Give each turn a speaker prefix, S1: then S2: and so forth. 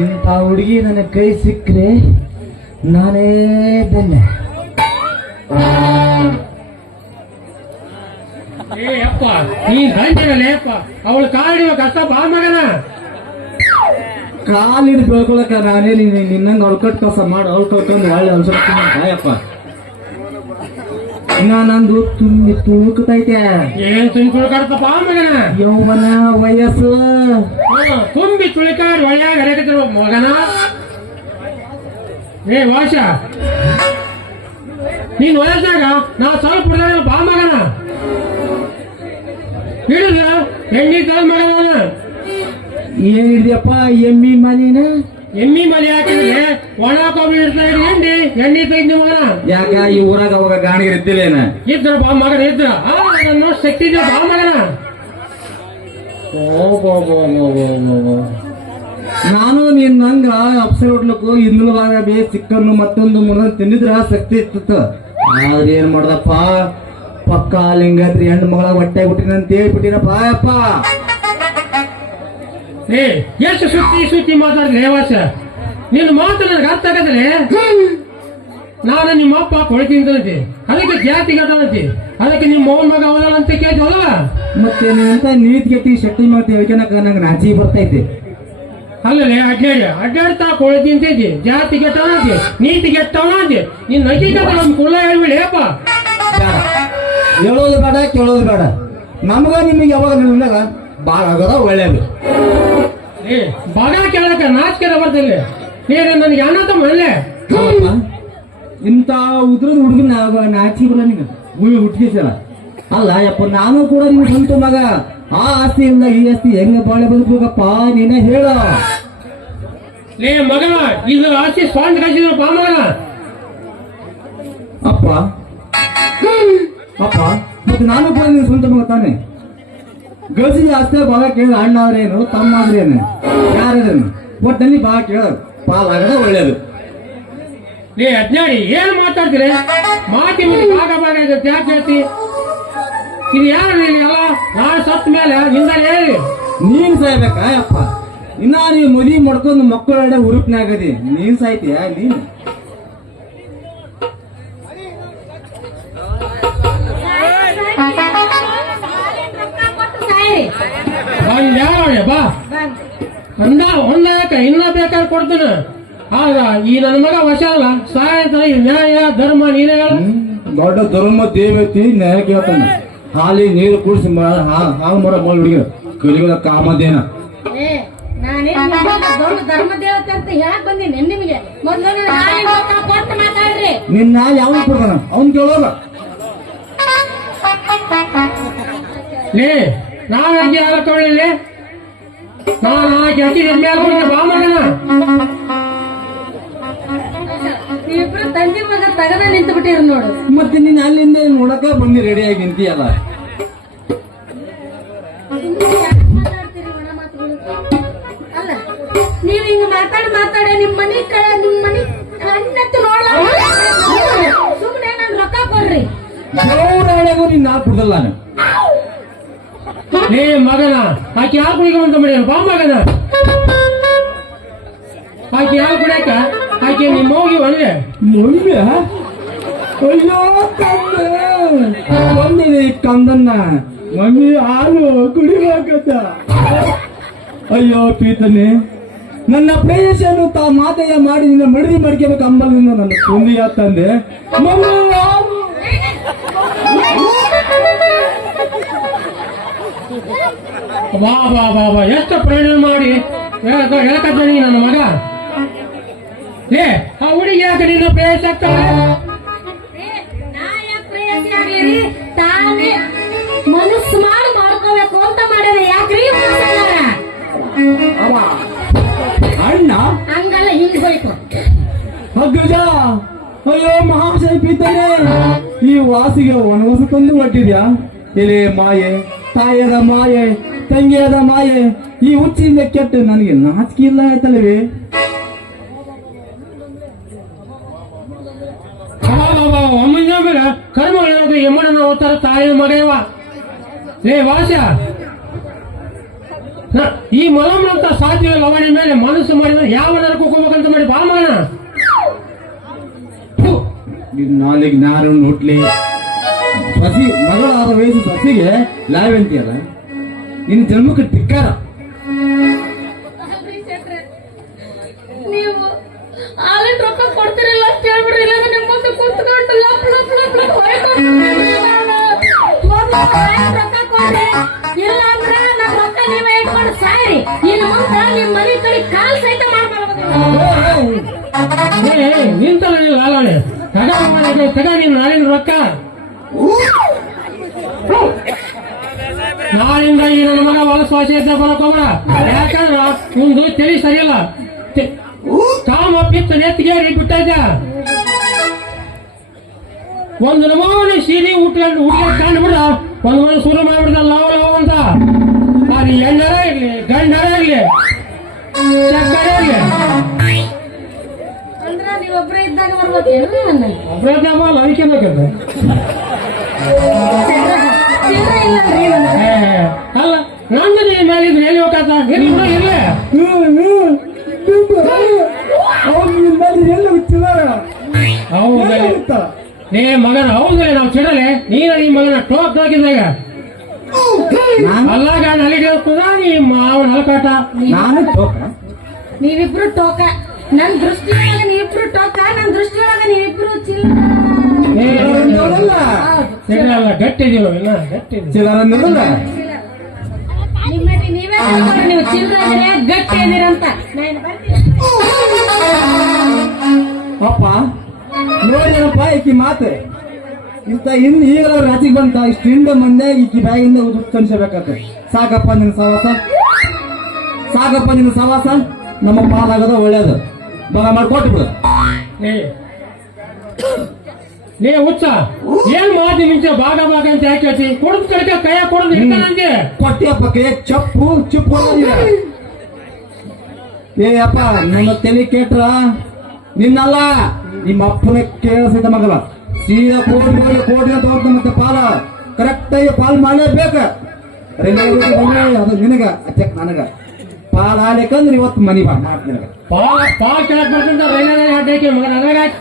S1: ಇಂಥ ಹುಡುಗಿ ನನ್ನ ಕೈ ಸಿಕ್ಕರೆ ನಾನೇ ಬೆನ್ನೆ.
S2: ಏ ಅಪ್ಪ ನೀ ಅಪ್ಪ ಅವಳು ಕಾಡಿವ ಕಷ್ಟ ಬಾ ಮಗನ.
S1: ಕಾಲಿಡ್ ಬೆಳ್ಕೊಳಕ ನಾನೇ ನಿನ್ನ ಅವಳು ಕಟ್ಟ ಕಸ ಮಾಡಿ ಅಳ್ಕೊಳ್ಕೊಂಡು ಒಳ್ಳೆ ಅನ್ಸೋತೀನಿ ಇನ್ನ ನಂದು ತುಂಬಿ ತುಳುಕ್ತೈತೆ
S2: ಏನ್ ತುಂಬಿ ಬಾ ಮಗನ?
S1: ಯೌವನ ವಯಸ್ಸು.
S2: ತುಂಬಿ ತುಳಿಕಾಡಿ ಒಳ್ಳೆಯಾಗ ಅರೆಕತ್ತಿರುವ ಮಗನ. ಏ ವಾಶ. ನೀನ್ ವಯಸ್ಸಾಗ ನಾ ಸ್ವಲ್ಪ ಹುಡ್ದಾಗ ಬಾ ಮಗನ. ಹಿಡಿದ ಎಣ್ಣಿ ತಲ್ ಮಗನ
S1: ಏನ್ ಹಿಡಿದಪ್ಪ ಎಮ್ಮಿ ಮಲಿನ
S2: ಎಮ್ಮಿ ಮಲಿ ಹಾಕಿದ್ರೆ ಒಣ ಕೊಬ್ಬರಿ ಇರ್ತಾ ಇದ್ರಿ ಎಣ್ಣಿ ಎಣ್ಣಿ ತೆಗ್ದು ಮಗನ
S1: ಯಾಕ ಈ ಊರಾಗ ಅವಾಗ ಗಾಣಿಗೆ ಇದ್ದಿಲ್ಲೇನ
S2: ಇದ್ರ ಬಾ ಮಗನ ಇದ್ರ. ನನ್ನ ಶಕ್ತಿ ಇದ್ರ ಬಾ ಮಗನ.
S1: ನಾನು ನಿನ್ ನಂಗ ಅಪ್ಸರ್ ಹೋಟ್ಲಕ್ಕೂ ಹಿಂದಲ ಭಾಗ ಬೇ ಚಿಕ್ಕನ್ನು ಮತ್ತೊಂದು ಮುನ್ನ ತಿಂದಿದ್ರ ಶಕ್ತಿ ಇರ್ತಿತ್ತು. ಆದ್ರೆ ಏನ್ ಮಾಡ್ದಪ್ಪ? ಪಕ್ಕ ಲಿಂಗತ್ರಿ ಹೆಣ್ಣು ಮಗಳ ಹೊಟ್ಟೆ ಬಿಟ್ಟಿನ ಅಂತ ಹೇಳ್ಬಿಟ್ಟಿನಪ್ಪ ಅಪ್ಪ
S2: ಏ ಎಷ್ಟು ಸುತ್ತಿ ಸುತ್ತಿ ಮಾತಾಡಿದ್ರೆ ವಾಸ? ನಿನ್ನ ಮಾತು ನನಗೆ ಅರ್ಥ ಆಗದ್ರೆ ನಾನು ನಿಮ್ಮ ಅಪ್ಪ ಕೊಳ್ತಿಂತಂತೆ ಅದಕ್ಕೆ ಜಾತಿ ಗಟ್ಟಂತೆ ಅದಕ್ಕೆ ನಿಮ್ಮ ಮೌನ್ ಮಗ ಅವನಲ್ಲ ಅಂತ ಕೇಳ್ತವಲ್ಲ?
S1: ಮತ್ತೆ ನೀನಂತ ನೀತಿ ಗೆಟ್ಟಿ ಶಕ್ತಿ ಮಾತು ಹೇಳ್ಕೊಳಕ ನಂಗೆ ನಾಚಿ ಬರ್ತೈತಿ
S2: ಅಲ್ಲಲೇ ಅಡ್ಡಾಡಿ ಅಡ್ಡಾಡ್ತಾ ಕೊಳ್ತಿಂತೈತಿ ಜಾತಿ ಗೆಟ್ಟವನಂತೆ ನೀತಿ ಕೆಟ್ಟವನಾದಿ ನೀನ್ ನಗಿ ಕಟ್ಟ ನಮ್ ಕುಳ್ಳ ಹೇಳ್ಬಿಡಿ ಅಪ್ಪ.
S1: ಹೇಳೋದು ಬೇಡ ಕೇಳೋದು ಬೇಡ. ನಮಗ ನಿಮಗೆ ಯಾವಾಗ ನಿಮ್ದಾಗ ಬಾಳ ಆಗೋದ ಒಳ್ಳೇದು.
S2: ಏ ಬಗ ಕೇಳಕ ನಾಚಿಕೆ ಬರ್ತಿಲ್ಲ ನೀನು ನನಗೆ ಅನ್ನ ಮನೆ
S1: ಇಂತ ಇಂಥ ಉದ್ರದ ಹುಡುಗನ ನಾಚಿ ಬರ ನಿಂಗೆ ಉಳಿ ಹುಟ್ಟಿಸಲ್ಲ ಅಲ್ಲ ಯಪ್ಪ ನಾನು ಕೂಡ ನಿನ್ ಸ್ವಂತ ಮಗ. ಆ ಆಸ್ತಿಯಿಂದ ಈ ಆಸ್ತಿ ಹೆಂಗ ಬಾಳೆ ಬದುಕಪ್ಪ ನೀನ ಹೇಳ.
S2: ಲೇ ಮಗ ಇದು ಆಸ್ತಿ ಸ್ವಂತ ಕಳಿಸಿದ್ರು ಬಾ ಮಗ.
S1: ಅಪ್ಪ. ಅಪ್ಪ ಮತ್ತೆ ನಾನು ಕೂಡ ನಿನ್ ಸ್ವಂತ ಮಗ ತಾನೆ? ಗಳಿಸಿದ ಜಾಸ್ತಿ ಬಹಳ ಕೇಳಿದ ಅಣ್ಣ ಅವ್ರೇನು ತಮ್ಮ ಆದ್ರೇನು ಯಾರೇನು ಒಟ್ಟಲ್ಲಿ ಭಾಗ ಕೇಳ ಪಾಲಾಗದ ಒಳ್ಳೇದು
S2: ನೀ ಅಜ್ಞಾಡಿ ಏನ್ ಮಾತಾಡ್ತೀರಿ? ಮಾತಿ ಮುಂದೆ ಭಾಗ ಭಾಗ ಇದೆ ಜಾತಿ ಹೇಳ್ತಿ ಇದು ಯಾರು ಎಲ್ಲ? ನಾನು ಸತ್ತ ಮೇಲೆ ನಿಂದ ಹೇಳಿ.
S1: ನೀನ್ ಸಾಯ್ಬೇಕಾ ಅಪ್ಪ ಇನ್ನ ನೀವು ಮದುವೆ ಮಾಡ್ಕೊಂಡು ಮಕ್ಕಳ ಹುರುಪ್ನಾಗದಿ ನೀನ್ ಸಾಯ್ತೀಯ ನೀನ್
S2: ಬಾ ಒಂದಾಯಕ ಒಂದ ಯಾಕ? ಇನ್ನ ಬೇಕಾದ್ರೆ ಕೊಡ್ತೀನಿ. ಆಗ ಈ ನನ್ನ ಮಗ ವಶ ಅಲ್ಲ? ಸಾಯಂಕಾಲ ನ್ಯಾಯ ಧರ್ಮ ನೀನೇ ಹೇಳ.
S1: ದೊಡ್ಡ ಧರ್ಮ ದೇವತಿ ನ್ಯಾಯ ಕೇಳ್ತಾನ ಹಾಲಿ ನೀರು ಕುಡಿಸಿ ಹಾಲು ಮರ ಮಾಡಿ ಹುಡುಗಿರು. ಕಲಿಗಳ ಕಾಮದೇನ
S3: ಏ ನಾನೇ ನಿಮ್ಮನ್ನ ದೊಡ್ಡ ಧರ್ಮ ದೇವತೆ ಅಂತ ಹೇಳಕ್ ಬಂದೀನಿ ನಿಮಗೆ ಮೊದ್ಲು ನೀವು ಹಾಲಿನ ರೊಕ್ಕ ಕೊಟ್ಟು ಮಾತಾಡ್ರಿ.
S1: ನಿನ್ನ ಯಾವ ಕೊಡ್ತಾನ? ಅವ್ನ್ ಕೇಳೋದ
S2: ಲೇ ನಾವ್ ಹೆಂಗೆ ಹಾಕೊಳ್ಳಿ ನಾನು ಆ ಕೆಟ್ಟಿ ಎಮ್ಮೆ ಹಾಕೊಂಡೆ ಬಾ ಮಗನ.
S3: ನೀವಿಬ್ರು ತಂದೆ ಮಗ ತಗದ ನಿಂತು ಬಿಟ್ಟಿರ ನೋಡು.
S1: ಮತ್ತೆ ನೀನ್ ಅಲ್ಲಿಂದ ನೋಡಕ ಬಂದಿ ರೆಡಿ ಆಗಿ ನಿಂತಿಯಲ್ಲ?
S3: ಅಲ್ಲ ನೀವ್ ಹಿಂಗ ಮಾತಾಡಿ ಮಾತಾಡಿ ನಿಮ್ ಮನಿ ಕಳ ನಿಮ್ ಮನಿ ಕಣ್ಣೆತ್ತು ನೋಡ್ಲ ಸುಮ್ನೆ ನನ್ ರೊಕ್ಕ ಕೊಡ್ರಿ.
S1: ದೇವರಾಣೆಗೂ ನೀನ್ ನಾ ಕೊಡಲ್ಲ ನಾನು.
S2: ಲೇ ಮಗನ, ಆಕೆ ಯಾವ ಮಾಡ್ಯಾನ ಬಾ ಮಗನ. ಆಕೆ ಯಾವ ಕುಡಿಯಕ ಆಕೆ ನಿಮ್ಮ ಹೋಗಿ ಒಳ್ಳೆ
S1: ಮೊನ್ನೆ ಅಯ್ಯೋ ಬಂದಿದೆ ಈ ಕಂದನ್ನ. ಮಮ್ಮಿ ಹಾಲು ಕುಡಿಬೇಕತ್ತ ಅಯ್ಯೋ ಪೀತನೆ ನನ್ನ ಪ್ರೇಯಸನ್ನು ತಾ ಮಾತೆಯ ಮಾಡಿ ನಿನ್ನ ಮಡದಿ ಮಡ್ಕೋಬೇಕು ಅಂಬಲಿಂದ ನನ್ನ ಕುಂದಿಯ ತಂದೆ. ಮಮ್ಮಿ
S2: ಬಾ ಬಾ ಬಾ ಬಾ. ಎಷ್ಟು ಪ್ರಯೋಜನ ಮಾಡಿ? ನೀ ನನ್ನ ಮಗ? ಏ ಆ ಹುಡುಗಿ ಯಾಕೆ ನಿನ್ನ ಪ್ರೇಯಸ್ ಆಗ್ತಾಳೆ
S3: ಮನಸ್ಸು ಮಾಡಿ ಮಾಡ್ಕೋಬೇಕು ಅಂತ ಮಾಡ್ಯಾರ ಯಾಕ್ರಿ
S1: ಅಣ್ಣ?
S3: ಹಂಗಲ್ಲ ಹಿಂಗ್ ಹೋಯ್ತು.
S1: ಅಗ್ಗಜ ಅಯ್ಯೋ ಮಹಾಶಯ ಪೀತನೆ ಈ ವಾಸಿಗೆ ವನವಾಸ ತಂದು ಹೊಟ್ಟಿದ್ಯಾ ಎಲೆ ಮಾಯೆ ತಾಯಿಯದ ಮಾಯೆ ತಂಗಿಯದ ಮಾಯೆ ಈ ಹುಚ್ಚಿಂದ ಕೆಟ್ಟು ನನಗೆ ನಾಚಿಕೆ ಇಲ್ಲ ಆಯ್ತಲ್ವೇ
S2: ಒಮ್ಮೆ ಕರ್ಮ ಯಮನ ಅವತಾರ ತಾಯಿ ಮಗೇವ ಏ ವಾಸ್ಯ! ಈ ಮಲಮಂತ ಸಾಧ್ಯ ಲವಣಿ ಮೇಲೆ ಮನಸ್ಸು ಮಾಡಿದ ಯಾವ ನರಕ ಹೋಗ್ಬೇಕಂತ ಮಾಡಿ
S1: ಬಾಮಾನ? ನಾಲಿಗೆ ನಾರು ಹುಟ್ಲಿ. ಸಸಿ ಮಗಳ ಆರು ವಯಸ್ಸು ಸಸಿಗೆ ಲಾವ್ ಅಂತೀಯಲ್ಲ ನಿನ್ ಜನ್ಮಕ್ಕೆ ಧಿಕ್ಕಾರ.
S3: ನೀವು ಆಲಿನ ರೊಕ್ಕ ಕೊಡ್ತಿರಲ್ಲ ಅಂತ ಹೇಳ್ಬಿಡ್ರಿ ಇಲ್ಲ ನಿಮ್ಮ ಮುಂದೆ ಕೂತ್ಕೊಂಡು ಲಪ್ ಲಪ್ ಲಪ್ ಲಪ್ ನಾನು. ಮೊದ್ಲು ಆಲಿನ್ ರೊಕ್ಕ ಕೊಡ್ರಿ ಇಲ್ಲ ಅಂದ್ರೆ ನನ್ನ ರೊಕ್ಕ ನೀವೇ ಇಟ್ಕೊಂಡು ಸಾಯ್ರಿ. ಇನ್ನು ಮುಂದೆ ನಿಮ್ಮ ಮನೆ ಕಡೆ ಕಾಲ್ ಸಹಿತ ಮಾಡ್ಬಾರ್ದು.
S2: ಏ ಏ, ನಿಂತಲ್ಲ ನೀನು ಲಾಲಾಳೆ ತಗ ಮಗನಿಗೆ, ತಗ ನೀನು ನಾಳಿನ ರೊಕ್ಕ. ನಾಳಿಂದ ಈ ನನ್ನ ಮಗ ಹೊಲಸು ವಾಸಿ ಅಂತ ಬರಕ್ ಹೋಗ್ಬೇಡ ಯಾಕಂದ್ರ ನಿಮ್ದು ತಿಳಿ ಸರಿಯಲ್ಲ. ಕಾಮ ಪಿತ್ತ ನೆತ್ತಿಗೆ ಬಿಟ್ಟೈತ ಒಂದು ನಮೂನಿ ಸೀರೆ ಉಟ್ಕೊಂಡು ಹುಡುಗ ಕಂಡು ಒಂದು ಒಂದು ಶುರು ಮಾಡ್ಬಿಡ್ದ ಲವ್ ಲವ್ ಅಂತ. ಅದು ಹೆಣ್ಣರ ಇರ್ಲಿ ಗಂಡರ ಇರ್ಲಿ ಚಕ್ಕರ ಇರ್ಲಿ.
S3: ಒಬ್ಬರೇ ನೀವೊಬ್ರೇ ಇದ್ದಾಗ ಬರ್ಬೇಕೇನು
S2: ಒಬ್ಬರೇ ಇದ್ದಾಗ ಅದಕ್ಕೆ ಬೇಕಂತ ಅಲ್ಲ ನನ್ನ ನೀನ್ ಇದ್ರೆ ಎಲ್ಲಿ ಹೋಗಾತ ಇರ್ಲಿ ಬಿಡು, ಇರ್ಲಿ ಹೌದು ಏ ಮಗನ ಹೌದಲ್ಲ ನಾವು ಚಿಡಲೆ. ನೀನ ಈ ಮಗನ ಟೋಕ್ ಹಾಕಿದಾಗ.
S1: ನಾನು?
S2: ಅಲ್ಲಾಗ ನಲಿಗೆ ಹೋಗ್ತದ ನೀ ಮಾವನ ಹಲಕಾಟ
S1: ನಾನು ಟೋಕ
S3: ನೀವಿಬ್ರು ಟೋಕ ನನ್ನ ದೃಷ್ಟಿಯೊಳಗ ನೀವಿಬ್ರು ಟೋಕ ನನ್ನ ದೃಷ್ಟಿಯೊಳಗ ನೀವಿಬ್ರು ಚಿಲ್ಲರೆ
S2: ಚಿಡಲ್ಲ ಗಟ್ಟಿ ಇದೀವಿ ಗಟ್ಟಿ
S3: ನಿಮ್ಮಲ್ಲಿ ನೀವೇ ಹೇಳ್ಕೊಡ್ರಿ ನೀವು ಚಿಲ್ಲರೆ ಇದ್ದೀರಾ ಗಟ್ಟಿ ಇದೀರಂತ ನಾನು ಬರ್ತೀನಿ.
S1: ಅಪ್ಪ ನೋಡಿದನಪ್ಪ ಈಕಿ ಮಾತು. ಇಂತ ಇನ್ನು ಈಗ ರಾಜಿಗೆ ಬಂತ ಇಷ್ಟು ಹಿಂಡ ಮಂದೆ ಈಕಿ ಬ್ಯಾಗಿಂದ ಕನ್ಸಬೇಕಾಗ್ತದೆ ಸಾಕಪ್ಪ ನಿನ್ನ ಸವಾಸ. ಸಾಕಪ್ಪ ನಿನ್ನ ಸವಾಸ. ನಮ್ಮ ಪಾಲಾಗದ ಒಳ್ಳೇದು. ಬರ ಮಾಡ್ಕೊಟ್ಟು ಬಿಡು
S2: ಏ ಹುಚ್ಚ? ಏನ್ ಮಾತಿ ಮುಂಚೆ ಭಾಗ ಭಾಗ ಅಂತ ಯಾಕೆ ಹೇಳ್ತಿ? ಕೊಡದ್ ಕಡೆಗೆ ಕೈಯ ಕೊಡದ್ ನಂಗೆ.
S1: ಕೊಟ್ಟಿಯಪ್ಪ ಕೈ ಚಪ್ಪು ಚುಪ್ಪು ಏ ಅಪ್ಪ ನನ್ನ ತಲೆ ಕೇಟ್ರ? ನಿನ್ನಲ್ಲ ನಿಮ್ಮ ಅಪ್ಪನ ಕೇಳಿಸಿದ ಮಗಲ ಸೀದಾ ಕೋಟಿ ಕೋಟಿ ಅಂತ ಹೋಗ್ತ ಮತ್ತೆ ಪಾಲ. ಕರೆಕ್ಟ್ ಆಗಿ ಪಾಲ್ ಮಾಡಲೇಬೇಕ. ಅದು ನಿನಗ ಅಚ್ಚಕ್ ನನಗ. ಪಾಲ್ ಆಡ್ಲಿಕ್ಕಂದ್ರೆ ಇವತ್ತು ಮನಿ ಬಾ ಮಾಡ್ತೀನಿ
S2: ಪಾ ಪಾ ಕೆಳಕ್ ಬರ್ತೀನಿ ರೈಲ್ವೆ ಹಾಕಿ ಮಗನ ಅದಾಗ ಹಾಕಿ